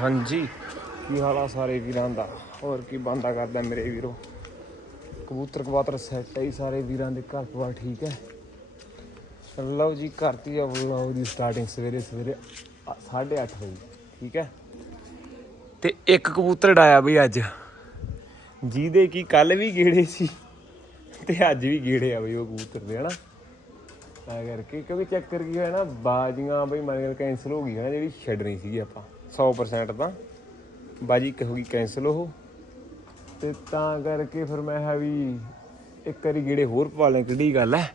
ਹਾਂਜੀ। ਕੀ ਹਾਲ ਆ ਸਾਰੇ ਵੀਰਾਂ ਦਾ? ਹੋਰ ਕੀ ਬੰਦਾ ਕਰਦਾ ਮੇਰੇ ਵੀਰੋ? ਕਬੂਤਰ ਕਬਾਤਰ ਸੈੱਟ ਹੈ ਜੀ ਸਾਰੇ ਵੀਰਾਂ ਦੇ, ਘਰ ਪਰਿਵਾਰ ਠੀਕ ਹੈ? ਲਓ ਜੀ ਕਰਤੀ ਆ ਵਲੌਗ ਦੀ ਸਟਾਰਟਿੰਗ ਸਵੇਰੇ ਸਵੇਰੇ 8:30 ਵਜੇ, ਠੀਕ ਹੈ? ਤੇ ਇੱਕ ਕਬੂਤਰ ਡਾਇਆ ਬਈ ਅੱਜ। ਜਿਹਦੇ ਕੀ ਕੱਲ ਵੀ ਗੇੜੇ ਸੀ ਤੇ ਅੱਜ ਵੀ ਗੇੜੇ ਆ ਬਈ ਉਹ ਕਬੂਤਰ ਦੇ, ਹਨਾ? ਤਾਂ ਕਰਕੇ ਕਿਉਂਕਿ ਚੱਕਰ ਕੀ ਹੋਇਆ ਨਾ, ਬਾਜੀਆਂ ਬਈ ਮਨ ਕੈਂਸਲ ਹੋ ਗਈ ਹੈ ਨਾ, ਜਿਹੜੀ ਛੱਡਣੀ ਸੀਗੀ ਆਪਾਂ। 100% ਤਾਂ। ਬਾਜੀ ਇੱਕ ਹੋ ਗਈ ਕੈਂਸਲ ਉਹ। ਤੇ ਤਾਂ ਕਰਕੇ ਫਿਰ ਮੈਂ ਹੈ ਵੀ ਇੱਕ ਵਾਰੀ ਗੇੜੇ ਹੋਰ ਪਵਾ ਲੈ, ਕਿਹੜੀ ਗੱਲ ਹੈ?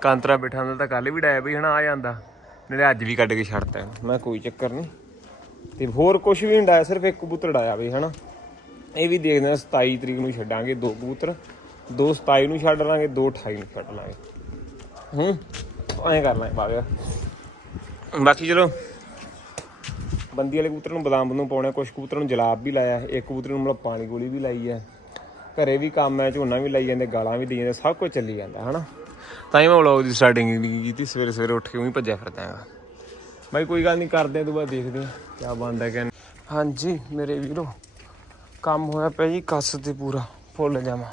ਕਾਂਤਰਾ ਬਿਠਾ ਹੁੰਦਾ ਤਾਂ ਕੱਲ ਵੀ ਡਾਇਆ ਬਈ ਹਨਾ, ਆ ਜਾਂਦਾ। ਨਾਲੇ ਅੱਜ ਵੀ ਕੱਢ ਕੇ ਛੱਡਤਾ ਇਹਨੂੰ। ਮੈਂ ਕੋਈ ਚੱਕਰ ਨਹੀਂ। ਤੇ ਹੋਰ ਕੁਝ ਵੀ ਨਹੀਂ ਡਾਇਆ, ਸਿਰਫ ਇੱਕ ਕਬੂਤਰ ਡਾਇਆ ਬਈ ਹਨਾ। ਇਹ ਵੀ ਦੇਖਦੇ ਹਾਂ 27 ਤਰੀਕ ਨੂੰ ਛੱਡਾਂਗੇ ਦੋ ਕਬੂਤਰ। ਦੋ 27 ਨੂੰ ਛੱਡ ਲਾਂਗੇ, ਦੋ 28 ਨੂੰ ਛੱਡ ਲਾਂਗੇ। ਹੂੰ, ਐਂ ਕਰ ਲਾਂਗੇ ਬਾਬਾ ਬਾਕੀ ਚਲੋ। ਬੰਦੀ ਵਾਲੇ ਕਬੂਤਰ ਨੂੰ ਬਦਾਮ ਨੂੰ ਪਾਉਣੇ ਕੁਝ ਕਬੂਤਰ ਨੂੰ ਜਲਾਬ ਵੀ ਲਾਇਆ ਇੱਕ ਕਬੂਤਰ ਨੂੰ ਮਤਲਬ ਪਾਣੀ ਗੋਲੀ ਵੀ ਲਾਈ ਹੈ ਘਰੇ ਵੀ ਕੰਮ ਹੈ ਝੋਨਾ ਵੀ ਲਾਈ ਜਾਂਦੇ ਗਾਲਾਂ ਵੀ ਦੇਈ ਜਾਂਦੇ ਸਭ ਕੁਝ ਚੱਲੀ ਜਾਂਦਾ ਹਨਾ? ਤਾਂ ਹੀ ਮੈਂ ਵਲੌਗ ਦੀ ਸਟਾਰਟਿੰਗ ਨਹੀਂ ਕੀਤੀ ਸਵੇਰੇ ਸਵੇਰੇ ਉੱਠ ਕੇ ਉਹੀ ਭੱਜਿਆ ਫਿਰਦਾ ਹਾਂ। ਬਾਈ ਕੋਈ ਗੱਲ ਨਹੀਂ ਕਰਦੇ ਤੋਂ ਬਾਅਦ ਦੇਖਦੇ ਆ ਕੀ ਬਣਦਾ ਕਿ ਹਾਂਜੀ ਮੇਰੇ ਵੀਰੋ ਕੰਮ ਹੋਇਆ ਪਿਆ ਜੀ ਕੱਸ ਤੇ ਪੂਰਾ ਫੁੱਲ ਜਾਵਾਂ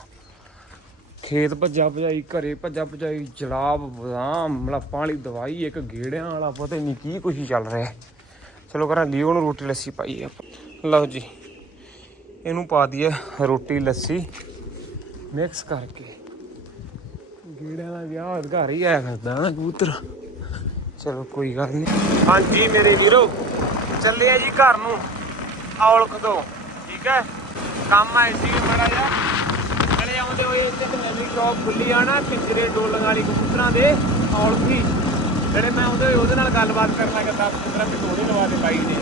ਖੇਤ ਭੱਜਾ ਭਜਾਈ ਘਰੇ ਭੱਜਾ ਭਜਾਈ ਜਲਾਬ ਬਦਾਮ ਮਲਾ ਪਾਣੀ ਦਵਾਈ ਇੱਕ ਗੇੜਿਆਂ ਵਾਲਾ ਪਤਾ ਨਹੀਂ ਕੀ ਕੁਛ ਹੀ ਚੱਲ ਰਿਹਾ। ਚਲੋ ਕਰਾਂ ਲਿਓ ਨੂੰ ਰੋਟੀ ਲੱਸੀ ਪਾਈ ਆਪਾਂ ਲਓ ਜੀ, ਇਹਨੂੰ ਪਾ ਦਈਏ ਰੋਟੀ ਲੱਸੀ ਮਿਕਸ ਕਰਕੇ। ਗੇੜਿਆਂ ਦਾ ਵਿਆਹ ਘਰ ਹੀ ਆਇਆ ਕਰਦਾ ਨਾ ਕਬੂਤਰ। ਚਲੋ ਕੋਈ ਗੱਲ ਨਹੀਂ ਹਾਂਜੀ ਮੇਰੇ ਵੀਰੋ, ਚੱਲੇ ਆ ਜੀ ਘਰ ਨੂੰ। ਔਲਖ ਤੋਂ ਠੀਕ ਹੈ? ਕੰਮ ਆਏ ਸੀ ਮਾੜਾ ਜਿਹਾ। ਚਲੇ ਆਉਂਦੇ ਹੋਏ ਇੱਥੇ ਇੱਕ ਨਵੀਂ ਖੁੱਲੀ ਆ ਨਾ, ਪਿੰਜਰੇ ਡੋਲਣ ਵਾਲੀ ਕਬੂਤਰਾਂ ਦੇ ਔਲਖੀ ਜਿਹੜੇ ਮੈਂ ਉਹਦੇ ਉਹਦੇ ਨਾਲ ਗੱਲਬਾਤ ਕਰਨ ਲੱਗਾ 10 15 ਮਿੰਟ ਉਹਦੇ ਲਵਾ ਦੇ ਬਾਈ ਨੇ।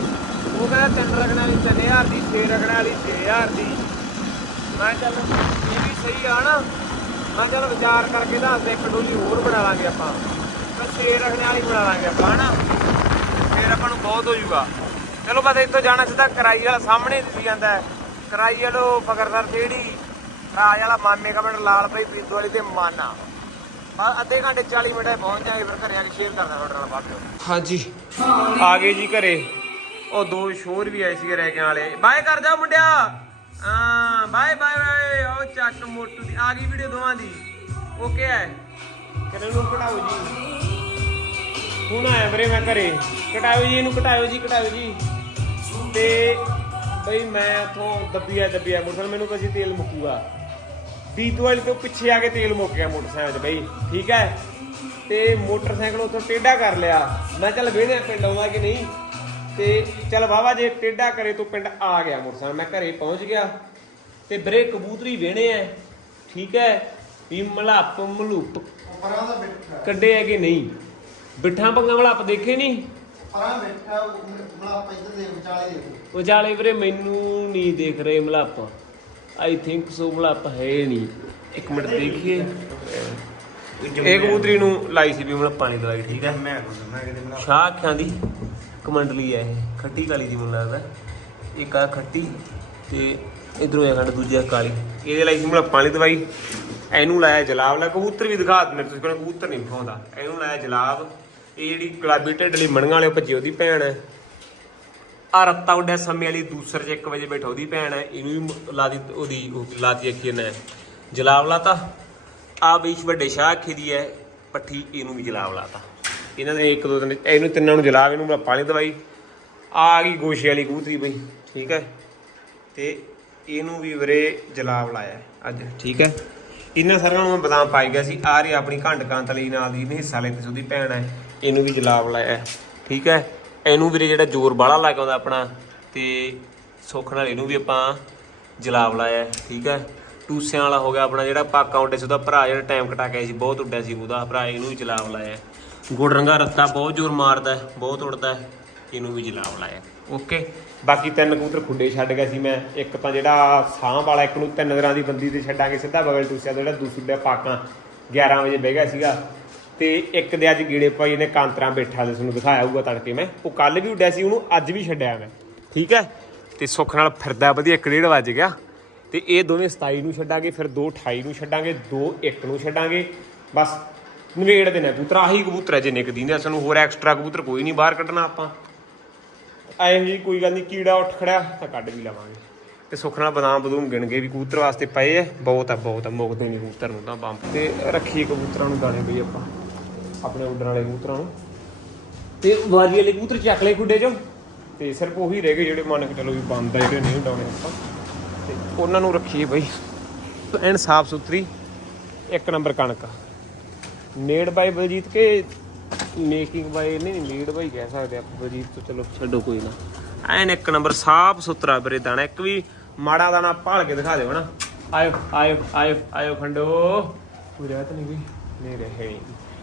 ਉਹ ਕਹਿੰਦਾ ਤਿੰਨ ਰਗਣਾ ਵਾਲੀ 3000 ਦੀ 6 ਰਗਣਾ ਵਾਲੀ 6000 ਦੀ। ਮੈਂ ਕਿਹਾ ਚੱਲ ਇਹ ਵੀ ਸਹੀ ਆ ਨਾ। ਮੈਂ ਕਿਹਾ ਚੱਲ ਵਿਚਾਰ ਕਰਕੇ ਦੱਸ ਦੇ, ਇੱਕ ਡੋਲੀ ਹੋਰ ਬਣਾ ਲਾਂਗੇ ਆਪਾਂ। ਮੈਂ 6 ਰਗਣੇ ਵਾਲੀ ਬਣਾ ਲਾਂਗੇ ਆਪਾਂ, ਹਨਾ? ਫਿਰ ਆਪਾਂ ਨੂੰ ਬਹੁਤ ਹੋ ਜਾਊਗਾ ਚਲੋ ਬਸ ਇੱਥੋਂ ਜਾਣਾ ਸਿੱਧਾ ਕਰਾਈ ਵਾਲਾ ਸਾਹਮਣੇ ਦਿੱਤੀ ਜਾਂਦਾ ਕਰਾਈ ਵਾਲੋ ਫਕਰਸਰ ਜਿਹੜੀ ਰਾਜ ਵਾਲਾ ਮਾਮੇ ਕਾ ਪਿੰਡ ਲਾਲ ਭਾਈ ਪੀਤੂ ਵਾਲੀ ਤੇ ਮਾਨਾ। ਬਸ ਅੱਧੇ ਘੰਟੇ 40 ਮਿੰਟ ਵਿੱਚ ਪਹੁੰਚ ਜਾਏ ਫਿਰ ਘਰੇ ਆ ਕੇ ਸ਼ੇਅਰ ਕਰਦਾ ਤੁਹਾਡੇ ਨਾਲ ਬਾਅਦ ਹਾਂਜੀ। ਆ ਗਏ ਜੀ ਘਰੇ। ਉਹ ਦੋ ਸ਼ੋਰ ਵੀ ਆਏ ਸੀਗੇ ਰਹਿ ਕੇ ਵਾਲੇ। ਬਾਏ ਕਰ ਜਾ ਮੁੰਡਿਆ। ਹਾਂ ਬਾਏ ਬਾਏ ਬਾਏ। ਉਹ ਚੱਕ ਮੋਟੂ ਦੀ। ਆ ਗਈ ਵੀਡੀਓ ਦੋਵਾਂ ਦੀ। ਓਕੇ ਹੈ ਕਿਹਨੇ ਨੂੰ ਕਢਾਓ ਜੀ? ਹੁਣ ਆਇਆ ਵੀਰੇ ਮੈਂ ਘਰੇ। ਕਟਾਇਓ ਜੀ ਇਹਨੂੰ ਕਟਾਇਓ ਜੀ ਕਟਾਇਓ ਜੀ। ਤੇ ਬਈ ਮੈਂ ਉਥੋਂ ਦੱਬੀਆ ਦੱਬੀਆ। ਮੋਟਰਸਾਈਕਲ ਮੈਨੂੰ ਕਸੀ ਤੇਲ ਮੁੱਕੂਗਾ। ਬੀਤ ਵਾਲੀ ਤੋਂ ਪਿੱਛੇ ਆ ਕੇ ਤੇਲ ਮੁੱਕ ਗਿਆ ਮੋਟਰਸਾਈਕਲ 'ਚ ਬਈ ਠੀਕ ਹੈ? ਤੇ ਮੋਟਰਸਾਈਕਲ ਉਥੋਂ ਟੇਢਾ ਕਰ ਲਿਆ। ਮੈਂ ਚੱਲ ਵੇਹਦੇ ਪਿੰਡ ਆਉਂਦਾ ਕਿ ਨਹੀਂ? ਤੇ ਚੱਲ ਵਾਵਾ ਜੇ ਟੇਢਾ ਕਰੇ ਤੋਂ ਪਿੰਡ ਆ ਗਿਆ ਮੋਟਰਸਾਈਕਲ। ਮੈਂ ਘਰੇ ਪਹੁੰਚ ਗਿਆ। ਤੇ ਵੀਰੇ ਕਬੂਤਰੀ ਵੇਣੇ ਐ ਠੀਕ ਹੈ? ਵੀ ਮਲਾਪ ਮਲੂਪ ਪਰਾਂ ਦਾ ਬੈਠਾ ਕੱਢੇ ਹੈਗੇ ਨਹੀਂ? ਬਿੱਠਾਂ ਪੰਗਾਂ ਵਾਲਾ ਆਪ ਦੇਖੇ ਨਹੀਂ? ਪਰਾਂ ਬੈਠਾ ਮਲਾ ਪੈਦਰ ਦੇ ਵਿਚਾਲੇ ਦੇਖੋ। ਉਜਾਲੇ ਵੀਰੇ ਮੈਨੂੰ ਨਹੀਂ ਦੇਖ ਰਹੇ ਮਲਾਪ ਆਈ ਥਿੰਕ ਸੋ ਮਲਾਪ ਹੈ ਨਹੀਂ। ਇੱਕ ਮਿੰਟ ਦੇਖੀਏ। ਇਹ ਕਬੂਤਰੀ ਨੂੰ ਲਾਈ ਸੀ ਵੀ ਮਤਲਬ ਪਾਣੀ ਦਵਾਈ ਠੀਕ ਹੈ? ਮੈਂ ਮੈਂ ਕਿਤੇ ਮਲਾ ਸ਼ਾਹ ਅੱਖਾਂ ਦੀ ਕਮੰਡਲੀ ਹੈ ਇਹ। ਖੱਟੀ ਕਾਲੀ ਦੀ ਮੈਨੂੰ ਲੱਗਦਾ। ਇੱਕ ਆ ਖੱਟੀ ਤੇ ਇਧਰੋਂ ਇਹ ਖੰਡ ਦੂਜਾ ਕਾਲੀ। ਇਹਦੇ ਲਈ ਸੀ ਮਤਲਬ ਪਾਣੀ ਦਵਾਈ। ਇਹਨੂੰ ਲਾਇਆ ਜਲਾਬ। ਲਾ ਕਬੂਤਰ ਵੀ ਦਿਖਾ ਦਿੰਦੇ ਤੁਸੀਂ ਕਹਿੰਦੇ ਕਬੂਤਰ ਨਹੀਂ ਵਿਖਾਉਂਦਾ। ਇਹਨੂੰ ਲਾਇਆ ਜਲਾਬ। ਇਹ ਜਿਹੜੀ ਗੁਲਾਬੀ ਢਿੱਡ ਲਈ ਮਣੀਆਂ ਵਾਲੇ ਭੱਜੀ ਉਹਦੀ ਭੈਣ ਹੈ। ਆ ਰੱਤਾ ਉੱਡਿਆ ਸਮੇਂ ਵਾਲੀ, ਦੂਸਰ ਚ 1 ਵਜੇ ਬੈਠਾ, ਉਹਦੀ ਭੈਣ ਹੈ, ਇਹਨੂੰ ਵੀ ਮ- ਲਾ ਦੀ ਉਹਦੀ ਉਹ ਲਾਤੀ ਅੱਖੀ ਨੇ ਜਲਾਬ ਲਾਤਾ। ਆ ਬੀਸ਼ ਵੱਡੇ ਸ਼ਾਹ ਅੱਖੀ ਦੀ ਹੈ, ਪੱਠੀ ਇਹਨੂੰ ਵੀ ਜਲਾਬ ਲਾਤਾ। ਇਹਨਾਂ ਨੇ ਇੱਕ ਦੋ ਦਿਨ, ਇਹਨੂੰ ਤਿੰਨਾਂ ਨੂੰ ਜਲਾਬ, ਇਹਨੂੰ ਮੈਂ ਪਾਣੀ ਦਵਾਈ। ਆ ਗਈ ਗੋਸ਼ੇ ਵਾਲੀ ਕਬੂਤਰੀ ਬਈ, ਠੀਕ ਹੈ? ਤੇ ਇਹਨੂੰ ਵੀ ਵੀਰੇ ਜਲਾਬ ਲਾਇਆ ਅੱਜ, ਠੀਕ ਹੈ? ਇਹਨਾਂ ਸਾਰਿਆਂ ਨੂੰ ਮੈਂ ਬਦਾਮ ਪਾਈ ਗਿਆ ਸੀ। ਆ ਰਹੀ ਆਪਣੀ ਘੰਟ ਕਾਂਤ ਲਈ ਨਾਲ ਦੀ ਹਿੱਸਾ ਲੈਂਦੀ ਸੀ, ਉਹਦੀ ਭੈਣ ਹੈ, ਇਹਨੂੰ ਵੀ ਜਲਾਬ ਲਾਇਆ ਠੀਕ ਹੈ? ਇਹਨੂੰ ਵੀਰੇ ਜਿਹੜਾ ਜ਼ੋਰ ਬਾਹਲਾ ਲੱਗ ਆਉਂਦਾ ਆਪਣਾ, ਤੇ ਸੁੱਖ ਨਾਲ ਇਹਨੂੰ ਵੀ ਆਪਾਂ ਜਲਾਬ ਲਾਇਆ, ਠੀਕ ਹੈ? ਟੂਸਿਆਂ ਵਾਲਾ ਹੋ ਗਿਆ ਆਪਣਾ ਜਿਹੜਾ ਪਾਕਾ ਉੱਡੇ ਸੀ, ਉਹਦਾ ਭਰਾ ਜਿਹੜਾ ਟਾਈਮ ਕਟਾ ਕੇ ਸੀ, ਬਹੁਤ ਉੱਡਿਆ ਸੀ ਉਹਦਾ ਭਰਾ, ਇਹਨੂੰ ਵੀ ਜਲਾਬ ਲਾਇਆ। ਗੁੜ ਰੰਗਾ ਰੱਤਾ ਬਹੁਤ ਜ਼ੋਰ ਮਾਰਦਾ, ਬਹੁਤ ਉੱਡਦਾ, ਇਹਨੂੰ ਵੀ ਜਲਾਬ ਲਾਇਆ। ਓਕੇ ਬਾਕੀ ਤਿੰਨ ਕਬੂਤਰ ਖੁੱਡੇ ਛੱਡ ਗਿਆ ਸੀ ਮੈਂ। ਇੱਕ ਤਾਂ ਜਿਹੜਾ ਸਾਂਭ ਵਾਲਾ, ਇੱਕ ਨੂੰ ਤਿੰਨ ਦਿਨਾਂ ਦੀ ਬੰਦੀ ਤੇ ਛੱਡਾਂਗੇ ਸਿੱਧਾ ਬਗਲ ਟੂਸਿਆ ਤੋਂ, ਜਿਹੜਾ ਦੂਸਰੇ ਪਾਕਾਂ 11 ਵਜੇ ਬਹਿ ਗਿਆ ਸੀਗਾ। ਤੇ ਇੱਕ ਦੇ ਅੱਜ ਗੀੜੇ ਪਾਈ ਨੇ ਕਾਂਤਰਾ ਬੈਠਾ ਤੇ ਤੁਹਾਨੂੰ ਦਿਖਾਇਆ ਹੋਊਗਾ ਤੜਕੇ ਮੈਂ। ਉਹ ਕੱਲ ਵੀ ਉੱਡਿਆ ਸੀ, ਉਹਨੂੰ ਅੱਜ ਵੀ ਛੱਡਿਆ ਮੈਂ। ਠੀਕ ਹੈ? ਤੇ ਸੁੱਖ ਨਾਲ ਫਿਰਦਾ ਵਧੀਆ, ਇੱਕ ਡੇਢ ਵੱਜ ਗਿਆ। ਤੇ ਇਹ ਦੋਵੇਂ 27 ਨੂੰ ਛੱਡਾਂਗੇ, ਫਿਰ 2 28 ਨੂੰ ਛੱਡਾਂਗੇ 2 1 ਨੂੰ ਛੱਡਾਂਗੇ। ਬਸ ਨਵੇੜ ਦੇਣਾ ਕਬੂਤਰ, ਆਹੀ ਕਬੂਤਰ ਹੈ ਜਿੰਨੇ ਕੁ ਦੀਂਦੇ ਆ ਸਾਨੂੰ ਹੋਰ ਐਕਸਟਰਾ ਕਬੂਤਰ ਕੋਈ ਨਹੀਂ ਬਾਹਰ ਕੱਢਣਾ ਆਪਾਂ। ਐਂ ਜੀ, ਕੋਈ ਗੱਲ ਨਹੀਂ, ਕੀੜਾ ਉੱਠ ਖੜਿਆ, ਤਾਂ ਕੱਢ ਵੀ ਲਵਾਂਗੇ। ਤੇ ਸੁੱਖ ਨਾਲ ਬਦਾਮ ਬਦੂਮ ਗਿਣ ਗਏ ਵੀ ਕਬੂਤਰ ਵਾਸਤੇ ਪਏ ਐ ਬਹੁਤ ਆ ਬਹੁਤ ਆ, ਮੁੱਕਦੇ ਨਹੀਂ ਕਬੂਤਰ ਨੂੰ ਤਾਂ ਬੰਪ ਤੇ ਰੱਖੀਏ ਕਬੂਤਰਾਂ ਨੂੰ ਦਾਣੇ ਬਈ ਆਪਾਂ। ਆਪਣੇ ਉੱਡਣ ਵਾਲੇ ਕਬੂਤਰਾਂ ਨੂੰ। ਤੇ ਵਾਰੀ ਵਾਲੇ ਕਬੂਤਰ ਚੱਕ ਲਏ ਖੁੱਡੇ ਚੋਂ? ਤੇ ਸਿਰਫ ਉਹੀ ਰਹਿ ਗਏ ਜਿਹੜੇ ਮੰਨ ਕੇ ਚਲੋ ਵੀ ਬੰਦ ਆ ਜਿਹੜੇ ਨਹੀਂ ਉਡਾਉਣੇ ਆਪਾਂ। ਤੇ ਉਹਨਾਂ ਨੂੰ ਰੱਖੀਏ ਬਈ। ਐਨ ਸਾਫ਼ ਸੁਥਰੀ ਇੱਕ ਨੰਬਰ ਕਣਕ। ਨੇੜ ਬਾਈ ਬਲਜੀਤ ਕੇ ਮੇਕਿੰਗ ਬਾਈ ਨਹੀਂ ਨਹੀਂ ਲੀਡ ਬਾਈ ਕਹਿ ਸਕਦੇ ਆਪਾਂ। ਬਲਜੀਤ ਤੋਂ ਚਲੋ ਛੱਡੋ ਕੋਈ ਨਾ। ਐਨ ਇੱਕ ਨੰਬਰ ਸਾਫ਼ ਸੁਥਰਾ ਵੀਰੇ ਦਾਣਾ। ਇੱਕ ਵੀ ਮਾੜਾ ਦਾਣਾ ਭਾਲ ਕੇ ਦਿਖਾ ਦਿਓ ਹਨਾ। ਆਇਓ ਆਇਓ ਆਇਓ ਆਇਓ ਖੰਡੋ। ਕੋਈ ਰਹਿਤ ਨਹੀਂ ਗਈ ਨਹੀਂ। ਰਹੇ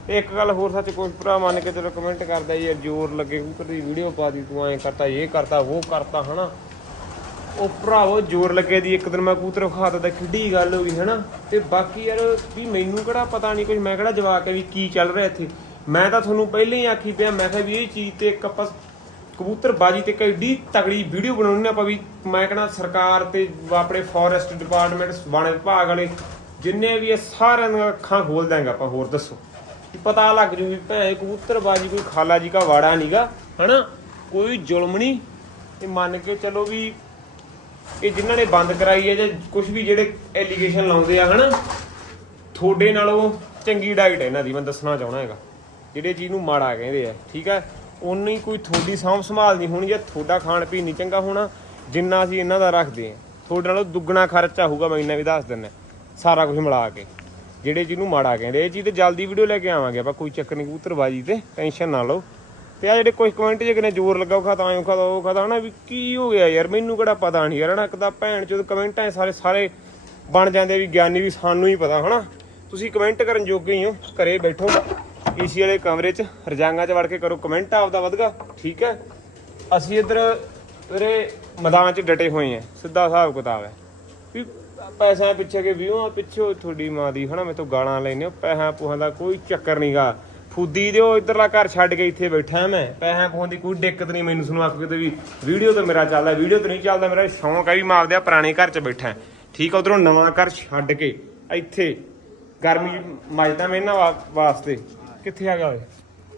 ਇੱਕ ਗੱਲ ਹੋਰ ਸੱਚ ਕੁਝ ਭਰਾ ਮੰਨ ਕੇ ਚਲੋ ਕਮੈਂਟ ਕਰਦਾ ਯਾਰ ਜ਼ੋਰ ਲੱਗੇ ਕਬੂਤਰ ਦੀ ਵੀਡੀਓ ਪਾ ਦੀ ਤੂੰ ਐਂ ਕਰਤਾ, ਇਹ ਕਰਤਾ, ਉਹ ਕਰਤਾ, ਹਨਾ? ਉਹ ਭਰਾਵੋ, ਜ਼ੋਰ ਲੱਗੇ ਦੀ, ਇੱਕ ਦਿਨ ਮੈਂ ਕਬੂਤਰ ਖਾ ਦਿੱਤਾ, ਕਿੱਡੀ ਗੱਲ ਹੋ ਗਈ, ਹਨਾ? ਤੇ ਬਾਕੀ ਯਾਰ, ਵੀ ਮੈਨੂੰ ਕਿਹੜਾ ਪਤਾ ਨਹੀਂ ਕੁਝ ਮੈਂ ਕਿਹੜਾ ਜਵਾਬ ਕੇ ਵੀ ਕੀ ਚੱਲ ਰਿਹਾ ਇੱਥੇ? ਮੈਂ ਤਾਂ ਤੁਹਾਨੂੰ ਪਹਿਲਾਂ ਹੀ ਆਖੀ ਪਿਆ, ਮੈਂ ਕਿਹਾ ਵੀ ਇਹ ਚੀਜ਼ ਤੇ ਇੱਕ ਆਪਾਂ ਕਬੂਤਰ ਬਾਜੀ ਤੇ ਕਿੱਡੀ ਤਗੜੀ ਵੀਡੀਓ ਬਣਾਉਣੀ ਨਾ ਆਪਾਂ ਵੀ, ਮੈਂ ਕਹਿੰਦਾ ਸਰਕਾਰ ਤੇ ਆਪਣੇ ਫੋਰੈਸਟ ਡਿਪਾਰਟਮੈਂਟ ਵਣ ਵਿਭਾਗ ਵਾਲੇ, ਜਿੰਨੇ ਵੀ ਇਹ ਸਾਰਿਆਂ ਦੀਆਂ ਅੱਖਾਂ ਖੋਲ ਦਾਂਗੇ ਆਪਾਂ, ਹੋਰ ਦੱਸੋ। ਪਤਾ ਲੱਗ ਜੂ ਵੀ ਭੈ ਕਬੂਤਰ ਕੋਈ ਖਾਲਾ ਜੀ ਕਾ ਵਾੜਾ ਨਹੀਂਗਾ ਹਨਾ? ਕੋਈ ਜ਼ੁਲਮ ਨਹੀਂ ਤੇ ਮੰਨ ਕੇ ਚਲੋ ਵੀ ਇਹ ਜਿਨ੍ਹਾਂ ਨੇ ਬੰਦ ਕਰਾਈ ਹੈ ਜਾਂ ਕੁਝ ਵੀ ਜਿਹੜੇ ਐਲੀਗੇਸ਼ਨ ਲਾਉਂਦੇ ਆ, ਹਨਾ? ਤੁਹਾਡੇ ਨਾਲੋਂ ਚੰਗੀ ਡਾਈਟ ਹੈ ਇਹਨਾਂ ਦੀ, ਮੈਂ ਦੱਸਣਾ ਚਾਹਣਾ ਹੈਗਾ। ਜਿਹੜੇ ਚੀਜ਼ ਨੂੰ ਮਾੜਾ ਕਹਿੰਦੇ ਆ, ਠੀਕ ਹੈ ਉਨੀ ਕੋਈ ਤੁਹਾਡੀ ਸਾਂਭ ਸੰਭਾਲ ਨਹੀਂ ਹੋਣੀ ਜਾਂ ਤੁਹਾਡਾ ਖਾਣ ਪੀਣ ਨਹੀਂ ਚੰਗਾ ਹੋਣਾ, ਜਿੰਨਾ ਅਸੀਂ ਇਹਨਾਂ ਦਾ ਰੱਖਦੇ ਆ। ਤੁਹਾਡੇ ਨਾਲੋਂ ਦੁੱਗਣਾ ਖਰਚਾ ਹੋਊਗਾ, ਮੈਂ ਇੰਨਾ ਵੀ ਦੱਸ ਦਿੰਦਾ, ਸਾਰਾ ਕੁਝ ਮਿਲਾ ਕੇ। ਜਿਹੜੇ ਜਿਹਨੂੰ ਮਾੜਾ ਕਹਿੰਦੇ, ਇਹ ਚੀਜ਼ ਤੇ ਜਲਦੀ ਵੀਡੀਓ ਲੈ ਕੇ ਆਵਾਂਗੇ, ਆਪਾਂ ਕੋਈ ਚੱਕਰ ਨਹੀਂ ਕਬੂਤਰਬਾਜੀ ਤੇ ਟੈਨਸ਼ਨ ਨਾ ਲਓ। ਤੇ ਆ ਜਿਹੜੇ ਕੁਝ ਕਮੈਂਟ ਜੇ ਕਿਨੇ ਜ਼ੋਰ ਲੱਗਾ, ਉਹ ਖਾਤਾ ਆਇਓ ਖਾਤਾ ਉਹ ਖਾਤਾ ਹਨਾ ਵੀ ਕੀ ਹੋ ਗਿਆ ਯਾਰ, ਮੈਨੂੰ ਕਿਹੜਾ ਪਤਾ ਨਹੀਂ ਯਾਰ, ਹਨਾ, ਇੱਕ ਤਾਂ ਭੈਣ ਚੋਦ ਕਮੈਂਟਾਂ 'ਚ ਸਾਰੇ ਸਾਰੇ ਬਣ ਜਾਂਦੇ ਵੀ ਗਿਆਨੀ ਵੀ ਸਾਨੂੰ ਹੀ ਪਤਾ, ਹਨਾ। ਤੁਸੀਂ ਕਮੈਂਟ ਕਰਨ ਜੋਗੇ ਹੀ ਹੋ, ਘਰੇ ਬੈਠੋ, ਏਸੀ ਵਾਲੇ ਕਮਰੇ 'ਚ, ਰਜਾਂਗਾ 'ਚ ਵੜ ਕੇ ਕਰੋ ਕਮੈਂਟ ਆਪਦਾ ਵਧਗਾ, ਠੀਕ ਹੈ? ਅਸੀਂ ਇੱਧਰ ਵੀਰੇ ਮੈਦਾਨ 'ਚ ਡਟੇ ਹੋਏ ਆ, ਸਿੱਧਾ ਹਿਸਾਬ ਕਿਤਾਬ ਹੈ। ਵੀ ਪੈਸਿਆਂ ਪਿੱਛੇ ਕੇ ਵਿਊਆਂ ਪਿੱਛੇ ਤੁਹਾਡੀ ਮਾਂ ਦੀ, ਹਨਾ, ਮੇਰੇ ਤੋਂ ਗਾਲਾਂ ਲੈਨੇ ਹੋ, ਪੈਸਿਆਂ ਪੂਹਾਂ ਦਾ ਕੋਈ ਚੱਕਰ ਨਹੀਂਗਾ ਫੁੱਦੀ ਦਿਓ ਇਧਰਲਾ ਘਰ ਛੱਡ ਕੇ ਇੱਥੇ ਬੈਠਾ ਮੈਂ, ਪੈਸਿਆਂ ਪੂਹਾਂ ਦੀ ਕੋਈ ਦਿੱਕਤ ਨਹੀਂ ਮੈਨੂੰ ਸੁਣੋ, ਆਖੋ ਕਿਤੇ ਵੀ ਵੀਡੀਓ ਤੇ ਮੇਰਾ ਚੱਲਦਾ, ਵੀਡੀਓ ਤੇ ਨਹੀਂ ਚੱਲਦਾ, ਮੇਰਾ ਸ਼ੌਂਕ ਹੈ ਵੀ ਮੈਂ ਆਪਦੇ ਪੁਰਾਣੇ ਘਰ 'ਚ ਬੈਠਾ। ਠੀਕ ਆ, ਉਧਰੋਂ ਨਵਾਂ ਘਰ ਛੱਡ ਕੇ ਇੱਥੇ, ਗਰਮੀ ਮੱਜਦਾ ਮੈਂ ਇਹਨਾਂ ਵਾਸਤੇ। ਕਿੱਥੇ ਆ ਗਿਆ ਓਏ?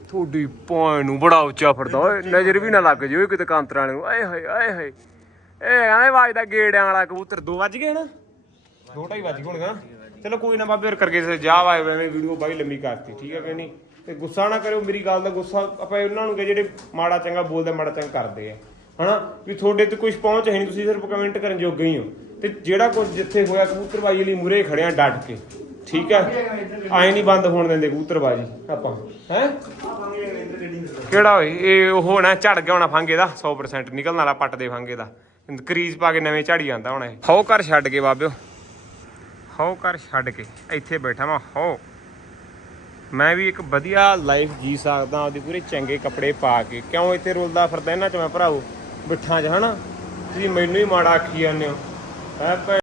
ਤੁਹਾਡੀ ਪੌਂ ਨੂੰ ਬੜਾ ਉੱਚਾ ਫੜਦਾ ਓਏ, ਨਜ਼ਰ ਵੀ ਨਾ ਲੱਗ ਜੇ ਓਏ ਕਿਤੇ ਕਾਂਤਰਾਂ ਨੂੰ। ਆਏ ਹਾਏ ਆਏ ਹਾਏ। ਇਹ ਐਵੇਂ ਵੱਜਦਾ ਗੇੜਿਆਂ ਵਾਲਾ ਕਬੂਤਰ, ਦੋ ਵੱਜ ਗਏ ਨਾ? ਦੋ ਢਾਈ ਵੱਜ ਗਏ ਹੋਣਗਾ ਚਲੋ ਕੋਈ ਨਾ ਬਾਬੇ, ਹੋਰ ਕਰਕੇ ਸੇ ਜਾ ਆਏ ਐਵੇਂ ਵੀਡੀਓ ਬਾਈ ਲੰਮੀ ਕਰਤੀ, ਠੀਕ ਹੈ ਕਿ ਨਹੀਂ? ਤੇ ਗੁੱਸਾ ਨਾ ਕਰਿਓ, ਮੇਰੀ ਗੱਲ ਦਾ ਗੁੱਸਾ ਆਪਾਂ ਉਹਨਾਂ ਨੂੰ ਕਿ ਜਿਹੜੇ ਮਾੜਾ ਚੰਗਾ ਬੋਲਦੇ, ਮਾੜਾ ਚੰਗਾ ਕਰਦੇ ਆ। ਹਨਾ? ਵੀ ਤੁਹਾਡੇ ਤੇ ਕੁਝ ਪਹੁੰਚ ਹੈ ਨਹੀਂ, ਤੁਸੀਂ ਸਿਰਫ ਕਮੈਂਟ ਕਰਨ ਜੋਗੇ ਹੀ ਹੋ। ਤੇ ਜਿਹੜਾ ਕੁਝ ਜਿੱਥੇ ਹੋਇਆ ਕਬੂਤਰਬਾਜੀ ਲਈ ਮੂਰੇ ਖੜਿਆ ਡਟ ਕੇ, ਠੀਕ ਹੈ? ਆਏ ਨਹੀਂ ਬੰਦ ਹੋਣ ਦਿੰਦੇ ਕਬੂਤਰਬਾਜੀ ਆਪਾਂ, ਹੈ? ਕਿਹੜਾ ਓਏ? ਇਹ ਉਹ ਹੋਣਾ, ਝੜ ਗਿਆ ਹੋਣਾ ਫੰਗੇ ਦਾ 100% ਨਿਕਲਣ ਵਾਲਾ ਪੱਟ ਦੇ ਫੰਗੇ ਦਾ। ਕਰੀਜ਼ ਪਾ ਕੇ ਨਵੇਂ ਝਾੜੀ ਜਾਂਦਾ ਹੋਣਾ ਇਹ। ਹਉ ਘਰ ਛੱਡ ਕੇ ਬਾਬਿਓ। ਹਉ ਘਰ ਛੱਡ ਕੇ ਇੱਥੇ ਬੈਠਾ ਮੈਂ ਹਉ। ਮੈਂ ਵੀ ਇੱਕ ਵਧੀਆ ਲਾਈਫ ਜੀ ਸਕਦਾ, ਆਪਦੇ ਪੂਰੇ ਚੰਗੇ ਕੱਪੜੇ ਪਾ ਕੇ। ਕਿਉਂ ਇੱਥੇ ਰੁਲਦਾ ਫਿਰਦਾ ਇਹਨਾਂ ਚ ਮੈਂ ਭਰਾਓ ਬਿੱਠਾਂ 'ਚ, ਹਨਾ? ਤੁਸੀਂ ਮੈਨੂੰ ਹੀ ਮਾੜਾ ਆਖੀ ਜਾਂਦੇ ਹੋ। ਹੈ ਭੈ